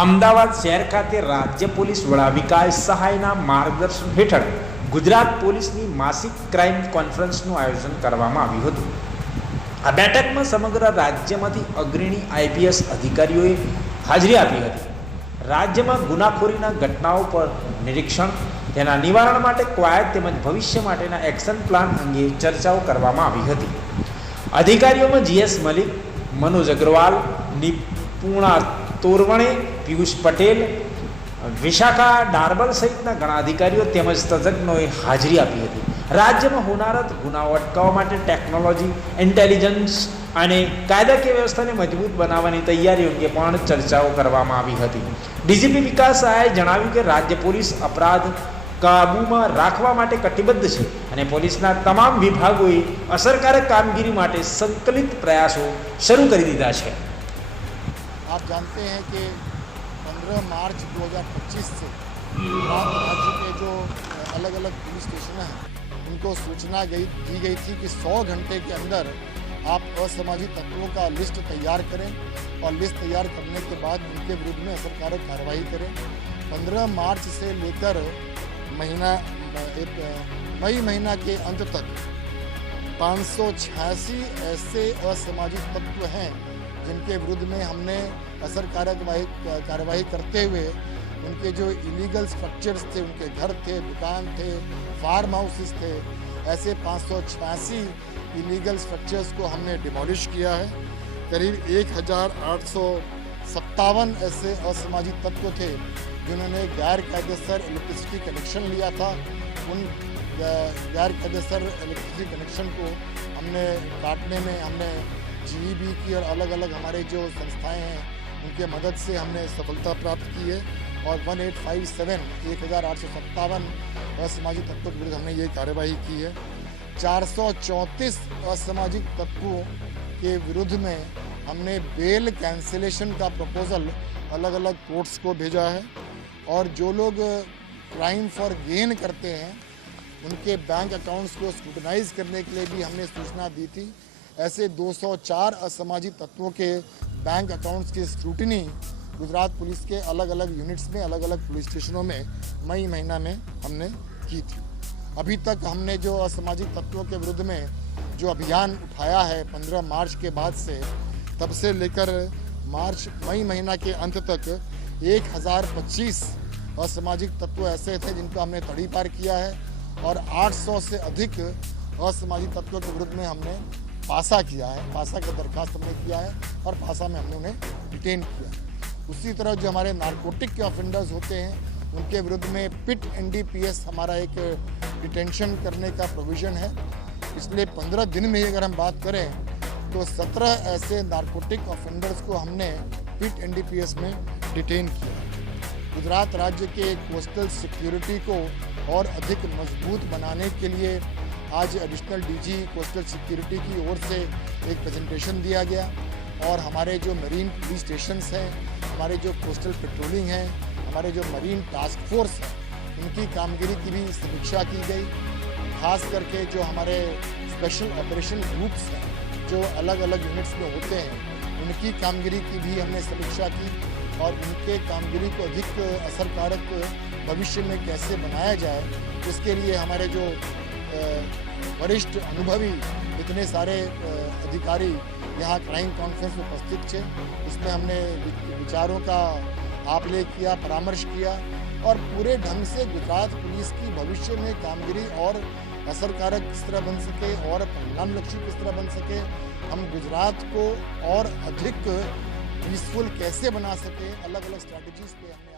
અમદાવાદ શહેર ખાતે રાજ્ય પોલીસ વડા વિકાસ સહાયના માર્ગદર્શન હેઠળ ગુજરાત પોલીસની માસિક ક્રાઇમ કોન્ફરન્સનું આયોજન કરવામાં આવ્યું હતું। આ બેઠકમાં સમગ્ર રાજ્યમાંથી અગ્રણી આઈપીએસ અધિકારીઓએ હાજરી આપી હતી। રાજ્યમાં ગુનાખોરીના ઘટનાઓ પર નિરીક્ષણ, તેના નિવારણ માટે કવાયત તેમજ ભવિષ્ય માટેના એક્શન પ્લાન અંગે ચર્ચાઓ કરવામાં આવી હતી। અધિકારીઓમાં જીએસ મલિક, મનોજ અગ્રવાલ, નિપુણા તોરવણે, પિયુષ પટેલ, વિશાખા ડારબલ સહિતના ઘણા અધિકારીઓ તેમજ તજજ્ઞોએ હાજરી આપી હતી। રાજ્યમાં હોનારત ગુનાઓ અટકાવવા માટે ટેકનોલોજી, ઇન્ટેલિજન્સ અને કાયદાકીય વ્યવસ્થાને મજબૂત બનાવવાની તૈયારીઓ અંગે પણ ચર્ચાઓ કરવામાં આવી હતી। ડીજીપી વિકાસ સહાયે જણાવ્યું કે રાજ્ય પોલીસ અપરાધ કાબૂમાં રાખવા માટે કટિબદ્ધ છે અને પોલીસના તમામ વિભાગોએ અસરકારક કામગીરી માટે સંકલિત પ્રયાસો શરૂ કરી દીધા છે। आप जानते हैं कि 15 मार्च 2025 से राज्य के जो अलग अलग पुलिस स्टेशन हैं उनको सूचना दी गई थी कि 100 घंटे के अंदर आप असामाजिक तत्वों का लिस्ट तैयार करें और लिस्ट तैयार करने के बाद उनके विरुद्ध में असरकारक कार्रवाई करें। 15 मार्च से लेकर मई महीना के अंत तक 586 ऐसे असामाजिक तत्व हैं जिनके विरुद्ध में हमने असरकारक कार्रवाई करते हुए उनके जो इलीगल स्ट्रक्चर्स थे, उनके घर थे, दुकान थे, फार्म हाउसेस थे, ऐसे 586 इलीगल स्ट्रक्चर्स को हमने डिमोलिश किया है। करीब 1857 ऐसे असामाजिक तत्व थे जिन्होंने गैर कायदेसर इलेक्ट्रिसिटी कनेक्शन लिया था। उन गैर कायदेसर इलेक्ट्रिसिटी कनेक्शन को हमने काटने में हमने जीईबी की और अलग अलग हमारे जो संस्थाएं हैं उनके मदद से हमने सफलता प्राप्त की है और 1857 असामाजिक तत्वों के विरुद्ध हमने ये कार्यवाही की है। 434 असामाजिक तत्वों के विरुद्ध में हमने बेल कैंसिलेशन का प्रपोजल अलग अलग कोर्ट्स को भेजा है और जो लोग क्राइम फॉर गेन करते हैं उनके बैंक अकाउंट्स को स्क्रूटनाइज करने के लिए भी हमने सूचना दी थी। ऐसे 204 असामाजिक तत्वों के बैंक अकाउंट्स की स्क्रूटनी गुजरात पुलिस के अलग अलग यूनिट्स में, अलग अलग पुलिस स्टेशनों में मई महीना में हमने की थी। अभी तक हमने जो असामाजिक तत्वों के विरुद्ध में जो अभियान उठाया है 15 मार्च के बाद से, तब से लेकर मई महीना के अंत तक 1025 असामाजिक तत्व ऐसे थे जिनको हमने तड़ी पार किया है और 800 से अधिक असामाजिक तत्वों के विरुद्ध में हमने पासा किया है। पासा का दरखास्त हमने किया है और पासा में हमने उन्हें डिटेन किया है। उसी तरह जो हमारे नारकोटिक के ऑफेंडर्स होते हैं उनके विरुद्ध में पिट एनडीपीएस हमारा एक डिटेंशन करने का प्रोविज़न है। इसलिए 15 दिन में ही अगर हम बात करें तो 17 ऐसे नारकोटिक ऑफेंडर्स को हमने पिट एनडीपीएस में डिटेन किया। गुजरात राज्य के कोस्टल सिक्योरिटी को और अधिक मजबूत बनाने के लिए आज एडिशनल डीजी कोस्टल सिक्योरिटी की ओर से एक प्रेजेंटेशन दिया गया और हमारे जो मरीन पुलिस स्टेशंस हैं, हमारे जो कोस्टल पेट्रोलिंग हैं, हमारे जो मरीन टास्क फोर्स है, उनकी कामगिरी की भी समीक्षा की गई। खास करके जो हमारे स्पेशल ऑपरेशन ग्रुप्स हैं जो अलग अलग यूनिट्स में होते हैं उनकी कामगिरी की भी हमने समीक्षा की और उनके कामगिरी को अधिक असरकारक भविष्य में कैसे बनाया जाए इसके लिए हमारे जो वरिष्ठ अनुभवी इतने सारे अधिकारी यहाँ क्राइम कॉन्फ्रेंस में उपस्थित थे। उसमें हमने विचारों का आपले किया, परामर्श किया और पूरे ढंग से गुजरात पुलिस की भविष्य में कामगिरी और असरकारक किस तरह बन सके और परिणामलक्षी किस तरह बन सके, हम गुजरात को और अधिक पीसफुल कैसे बना सके, अलग अलग स्ट्रैटेजीज पे हमने